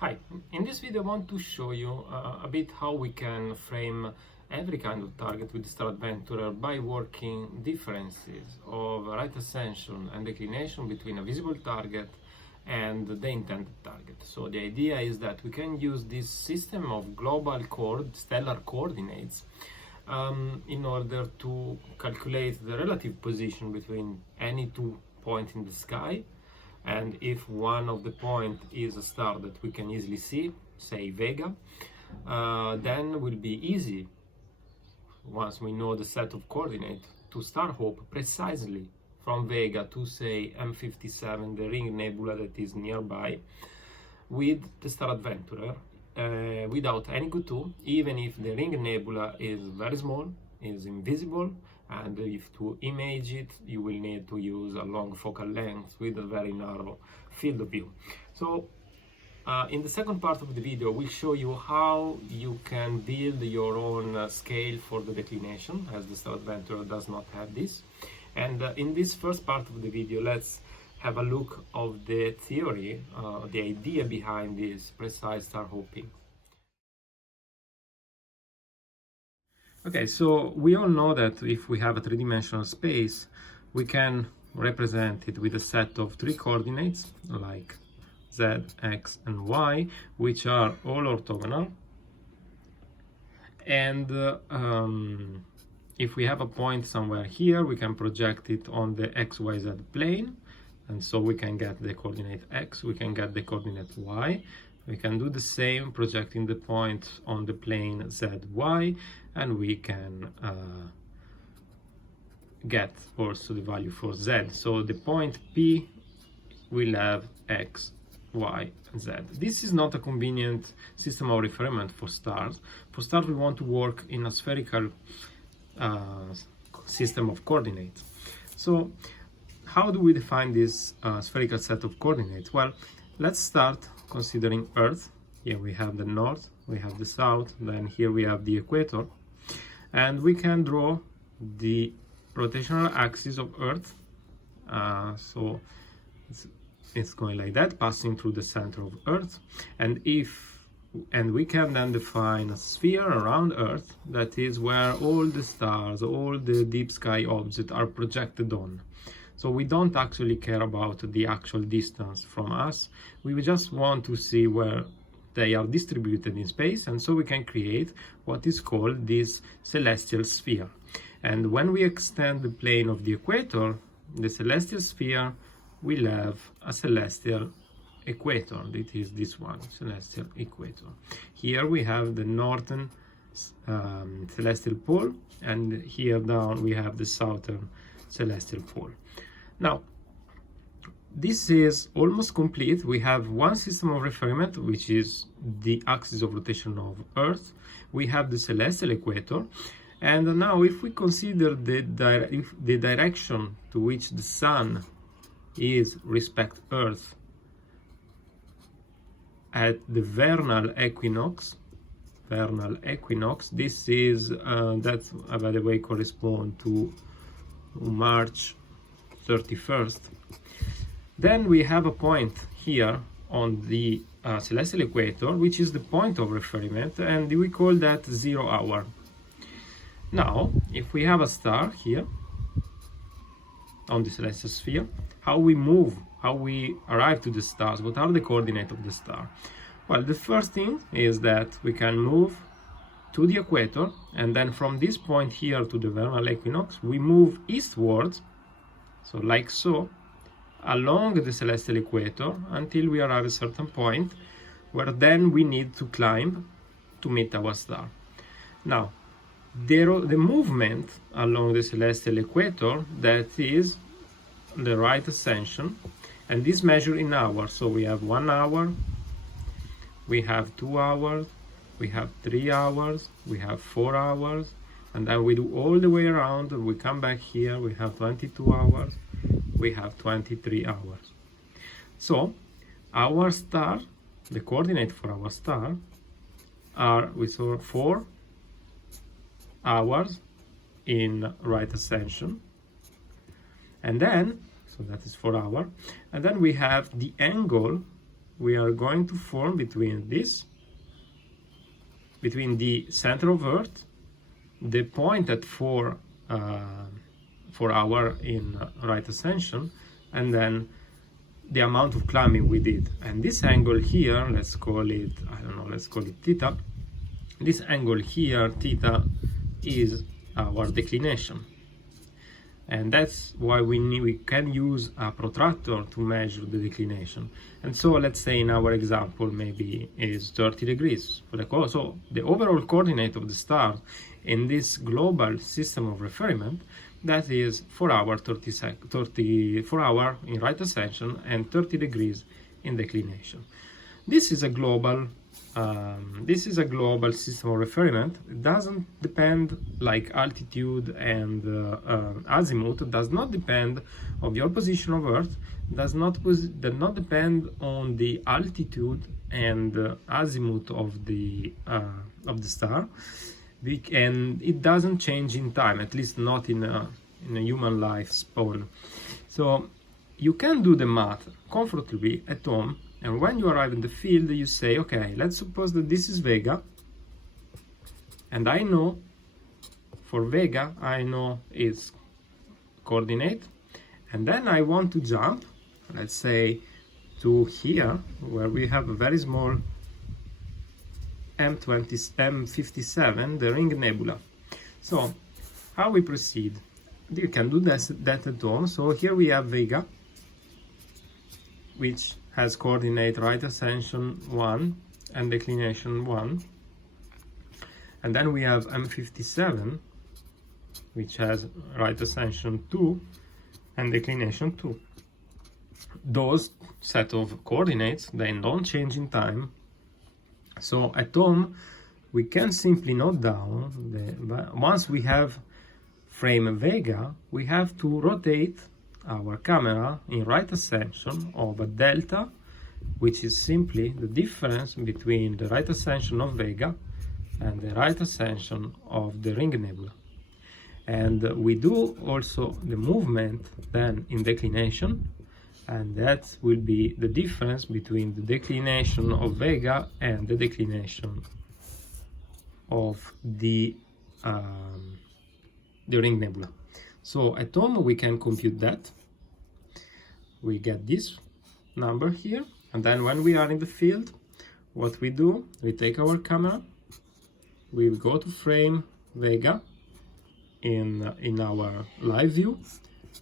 Hi, in this video I want to show you a bit how we can frame every kind of target with the Star Adventurer by working differences of right ascension and declination between a visible target and the intended target. So the idea is that we can use this system of global stellar coordinates in order to calculate the relative position between any 2 points in the sky. And if one of the point is a star that we can easily see, say Vega, then it will be easy, once we know the set of coordinates, to star hop precisely from Vega to, say, M57, the ring nebula that is nearby, with the Star Adventurer, without any GoTo, even if the ring nebula is very small, is invisible, and if to image it you will need to use a long focal length with a very narrow field of view. So in the second part of the video we'll show you how you can build your own scale for the declination, as the Star Adventurer does not have this. And in this first part of the video let's have a look of the theory, the idea behind this precise star hopping. Okay, so we all know that if we have a three-dimensional space, we can represent it with a set of 3 coordinates like z, x, and y, which are all orthogonal. And if we have a point somewhere here, we can project it on the xyz plane, and so we can get the coordinate x, we can get the coordinate y. We can do the same projecting the point on the plane zy, and we can get also the value for z. So the point P will have x, y, and z. This is not a convenient system of reference for stars. For stars we want to work in a spherical system of coordinates. So how do we define this spherical set of coordinates? Well, let's start considering Earth. Here we have the north, we have the south, then here we have the equator, and we can draw the rotational axis of Earth. So it's going like that, passing through the center of Earth, and we can then define a sphere around Earth, that is where all the stars, all the deep sky objects are projected on. So we don't actually care about the actual distance from us, we just want to see where they are distributed in space, and so we can create what is called this celestial sphere. And when we extend the plane of the equator, the celestial sphere will have a celestial equator. It is this one, celestial equator. Here we have the northern celestial pole, and here down we have the southern celestial pole. Now, this is almost complete. We have one system of reference, which is the axis of rotation of Earth. We have the celestial equator. And now if we consider the direction to which the sun is respect Earth at the vernal equinox, this is, that by the way correspond to March 31st, then we have a point here on the celestial equator, which is the point of reference, and we call that 0 hour. Now, if we have a star here on the celestial sphere, how we arrive to the stars, what are the coordinates of the star? Well, the first thing is that we can move to the equator, and then from this point here to the vernal equinox, we move eastwards, so like so, along the celestial equator until we arrive at a certain point where then we need to climb to meet our star. Now, the movement along the celestial equator, that is the right ascension, and this measured in hours. So we have 1 hour, we have 2 hours, we have 3 hours, we have 4 hours, and then we do all the way around, we come back here, we have 22 hours, we have 23 hours. So our star, the coordinate for our star are, we saw 4 hours in right ascension, and then, so that is 4 hours, and then we have the angle we are going to form between the center of Earth, the point at 4 hour in right ascension, and then the amount of climbing we did. And this angle here, let's call it, I don't know, let's call it theta. This angle here, theta, is our declination. And that's why we can use a protractor to measure the declination. And so let's say in our example maybe is 30 degrees. So the overall coordinate of the star in this global system of referiment, that is 4 hour, 4 hour in right ascension and 30 degrees in declination. This is a global system of referiment. It doesn't depend, like altitude and azimuth, does not depend on your position of Earth, does not depend on the altitude and azimuth of the star, and it doesn't change in time, at least not in a human lifespan. So you can do the math comfortably at home. And when you arrive in the field, you say, okay, let's suppose that this is Vega, and I know, for Vega, I know its coordinate, and then I want to jump, let's say, to here, where we have a very small M57, the ring nebula. So, how we proceed? You can do that at home. So here we have Vega, which has coordinate right ascension 1 and declination 1. And then we have M57, which has right ascension 2 and declination 2. Those set of coordinates, they don't change in time. So at home, we can simply note down, once we have frame Vega, we have to rotate our camera in right ascension of a delta, which is simply the difference between the right ascension of Vega and the right ascension of the ring nebula. And we do also the movement then in declination, and that will be the difference between the declination of Vega and the declination of the ring nebula. So at home we can compute that. We get this number here, and then when we are in the field, what we do, we take our camera, we go to frame Vega in our live view,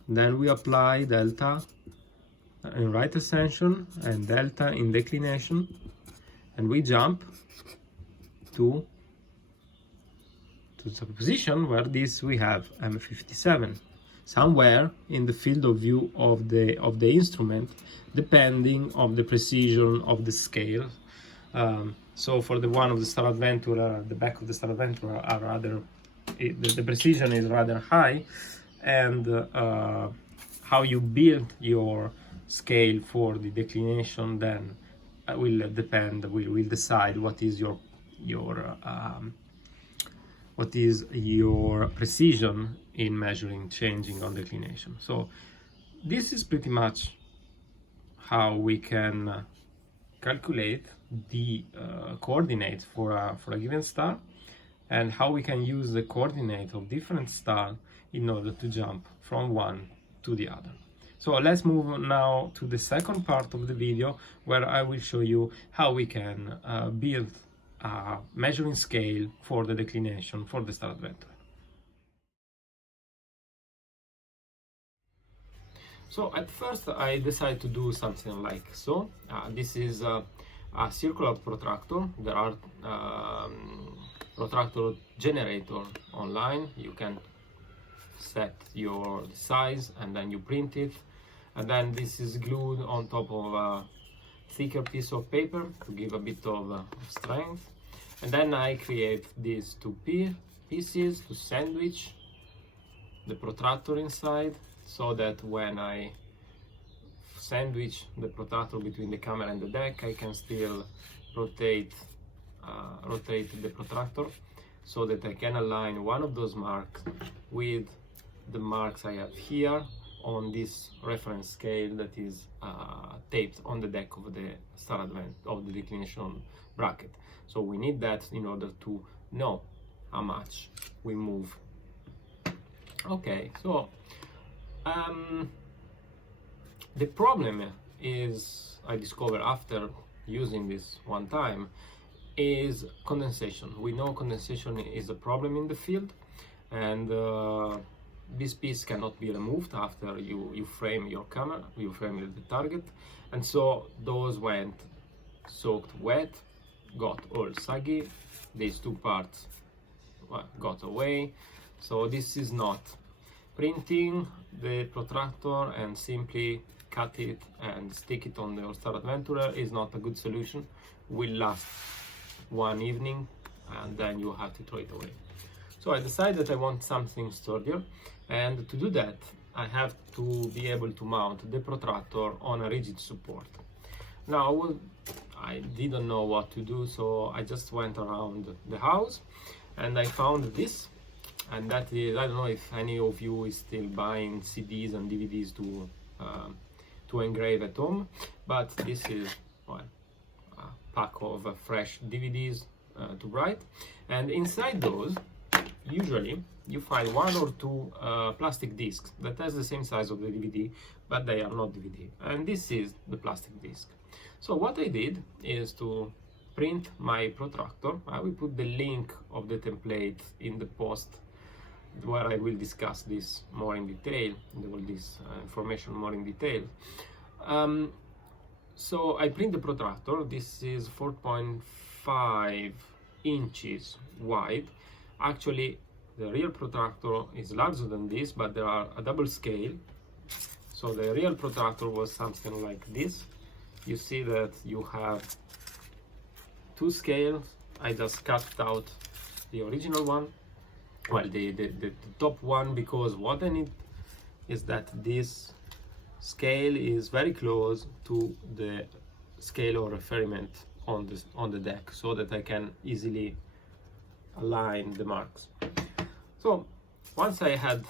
then we apply delta in right ascension and delta in declination, and we jump to the position where we have M57 somewhere in the field of view of the instrument, depending on the precision of the scale. So for the one of the Star Adventurer, the back of the Star Adventurer are rather, the precision is rather high, and how you build your scale for the declination then will decide what is your precision in measuring changing on declination. So this is pretty much how we can calculate the coordinates for a given star, and how we can use the coordinate of different stars in order to jump from one to the other. So let's move now to the second part of the video, where I will show you how we can build a measuring scale for the declination for the Star Adventurer. So at first I decided to do something like so. This is a circular protractor. There are protractor generator online. You can set your size and then you print it, and then this is glued on top of a thicker piece of paper to give a bit of strength. And then I create these two pieces to sandwich the protractor inside, so that when I sandwich the protractor between the camera and the deck, I can still rotate the protractor, so that I can align one of those marks with the marks I have here on this reference scale that is taped on the deck of the of the declination bracket. So we need that in order to know how much we move. Okay, so the problem is, I discovered after using this one time, is condensation. We know condensation is a problem in the field, and this piece cannot be removed after you frame your camera, you frame the target, and so those went soaked wet, got all saggy, these two parts got away. So this is not printing the protractor and simply cut it and stick it on the Star Adventurer is not a good solution. Will last one evening and then you have to throw it away. So I decided I want something sturdier, and to do that I have to be able to mount the protractor on a rigid support. Now I didn't know what to do, so I just went around the house and I found this, and that is, I don't know if any of you is still buying CDs and DVDs to engrave at home, but this is, well, a pack of fresh DVDs to write, and inside those usually you find one or two plastic discs that has the same size of the DVD, but they are not DVD, and this is the plastic disc. So what I did is to print my protractor. I will put the link of the template in the post where I will discuss this more in detail, all this information more in detail. So I print the protractor. This is 4.5 inches wide. Actually, the real protractor is larger than this, but there are a double scale. So the real protractor was something like this. You see that you have two scales. I just cut out the original one, well, the top one, because what I need is that this scale is very close to the scale or referiment on the deck, so that I can easily align the marks. So once I had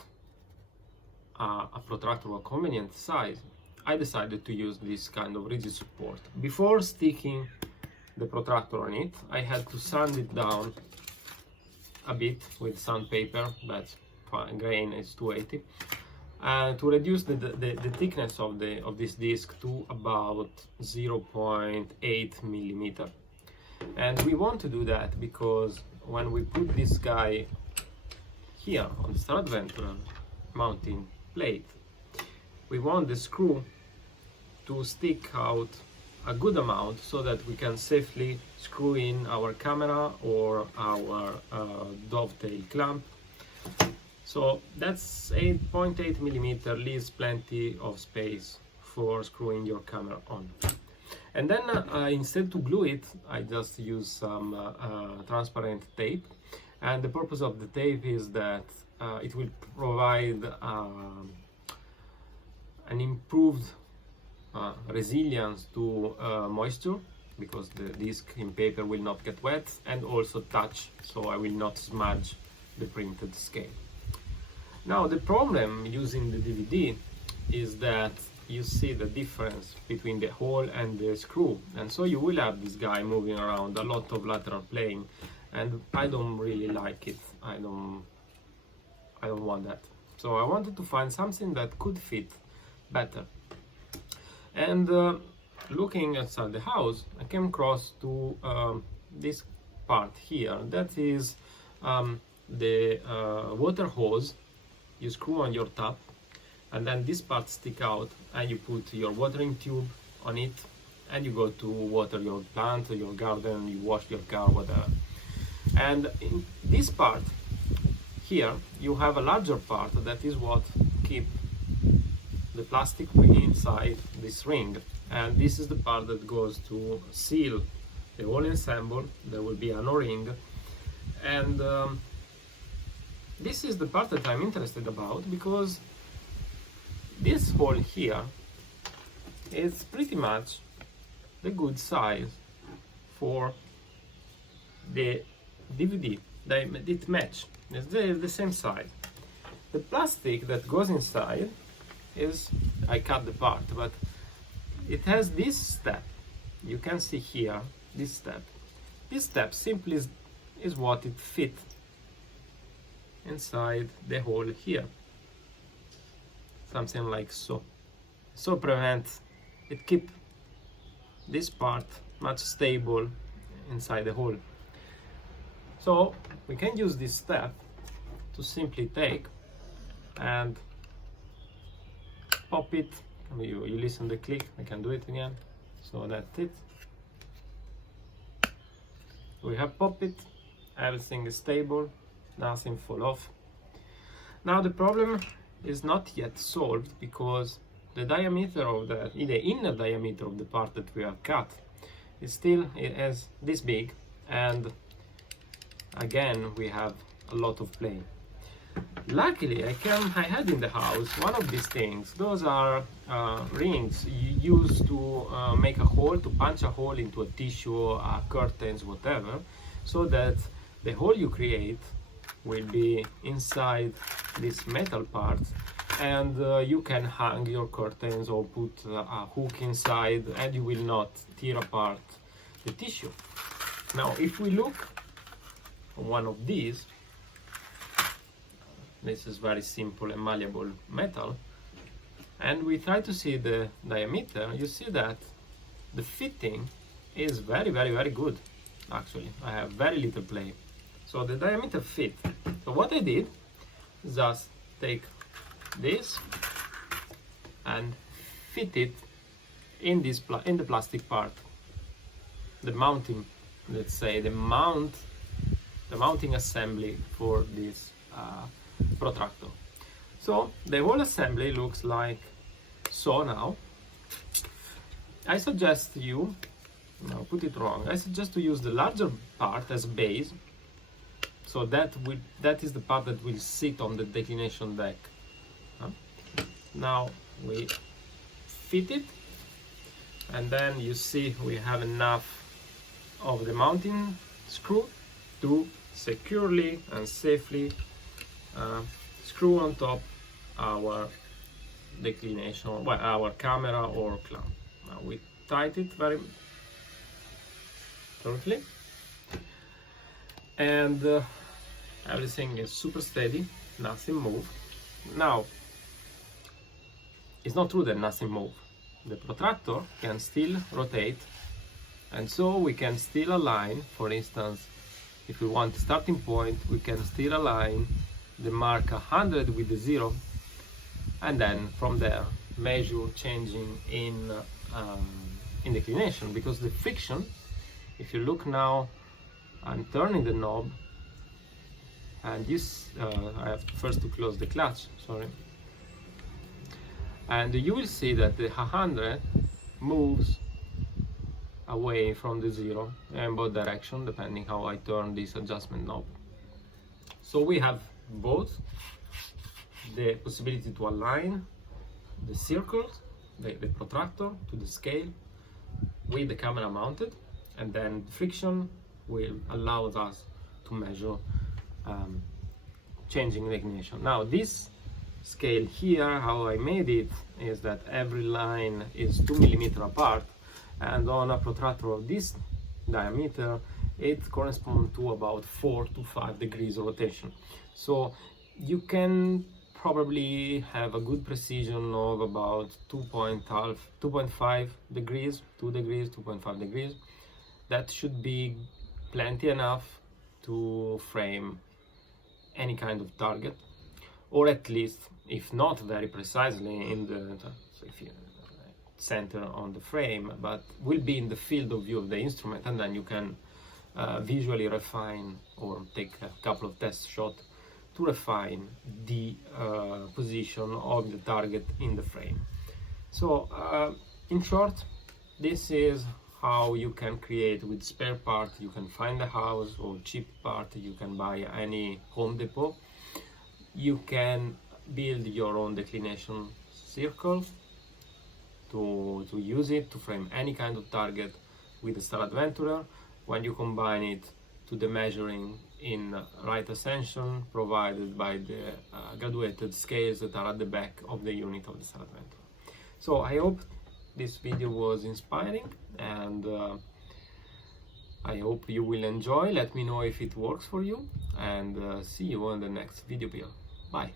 a protractor of convenient size, I decided to use this kind of rigid support. Before sticking the protractor on it, I had to sand it down a bit with sandpaper, but grain is 280, to reduce the thickness of this disc to about 0.8 millimeter. And we want to do that because when we put this guy here on the Star Adventurer mounting plate, we want the screw to stick out a good amount so that we can safely screw in our camera or our dovetail clamp. So that's 8.8 millimeter, leaves plenty of space for screwing your camera on. And then instead to glue it, I just use some transparent tape, and the purpose of the tape is that it will provide an improved resilience to moisture, because the disc in paper will not get wet, and also touch, so I will not smudge the printed scale. Now the problem using the DVD is that you see the difference between the hole and the screw, and so you will have this guy moving around, a lot of lateral playing, and I don't really like it. I don't want that. So I wanted to find something that could fit better. And looking inside the house, I came across to this part here. That is the water hose. You screw on your tap, and then this part stick out, and you put your watering tube on it, and you go to water your plant or your garden, you wash your car, whatever. And in this part here, you have a larger part that is what keep the plastic inside this ring, and this is the part that goes to seal the whole ensemble. There will be an O-ring, and this is the part that I'm interested about, because this hole here is pretty much the good size for the DVD. It matches, it's the same size. The plastic that goes inside is, I cut the part, but it has this step. You can see here this step. This step simply is what it fits inside the hole here. Something like so. So it keep this part much stable inside the hole. So we can use this step to simply take and pop it. You listen the click, I can do it again. So that's it. We have popped it, everything is stable, nothing fall off. Now the problem is not yet solved because the diameter of the inner diameter of the part that we have cut is still as this big, and again we have a lot of play. Luckily I had in the house one of these things. Those are rings you use to make a hole, to punch a hole into a tissue, curtains, whatever, so that the hole you create will be inside this metal part, and you can hang your curtains or put a hook inside, and you will not tear apart the tissue. Now if we look on one of these, this is very simple and malleable metal, and we try to see the diameter, you see that the fitting is very good. Actually, I have very little play, so the diameter fit. So what I did is just take this and fit it in this in the plastic part, the mounting, let's say the mounting assembly for this protractor. So the whole assembly looks like so. Now I suggest you, no, put it wrong, I suggest to use the larger part as base, so that is the part that will sit on the declination deck. Now we fit it, and then you see we have enough of the mounting screw to securely and safely screw on top our declination, well, our camera or clamp. Now we tighten it very carefully, and everything is super steady, nothing moves. Now it's not true that nothing moves. The protractor can still rotate, and so we can still align. For instance, if we want the starting point, we can still align the mark 100 with the 0, and then from there measure changing in declination, because the friction, if you look now, I'm turning the knob, and this I have first to close the clutch, sorry, and you will see that the 100 moves away from the 0 in both directions, depending how I turn this adjustment knob. So we have both the possibility to align the circles, the protractor to the scale with the camera mounted, and then friction will allow us to measure changing declination. Now this scale here, how I made it is that every line is 2 millimeters apart, and on a protractor of this diameter it corresponds to about 4 to 5 degrees rotation. So you can probably have a good precision of about 2.5 degrees, 2 degrees, 2.5 degrees. That should be plenty enough to frame any kind of target, or at least, if not very precisely in the center on the frame, but will be in the field of view of the instrument, and then you can visually refine or take a couple of test shots to refine the position of the target in the frame. So in short, this is how you can create with spare part. You can find a house, or cheap part you can buy any Home Depot. You can build your own declination circle to use it to frame any kind of target with the Star Adventurer, when you combine it to the measuring in right ascension provided by the graduated scales that are at the back of the unit of the Star Adventurer. So I hope this video was inspiring, and I hope you will enjoy. Let me know if it works for you, and see you on the next video. Bye.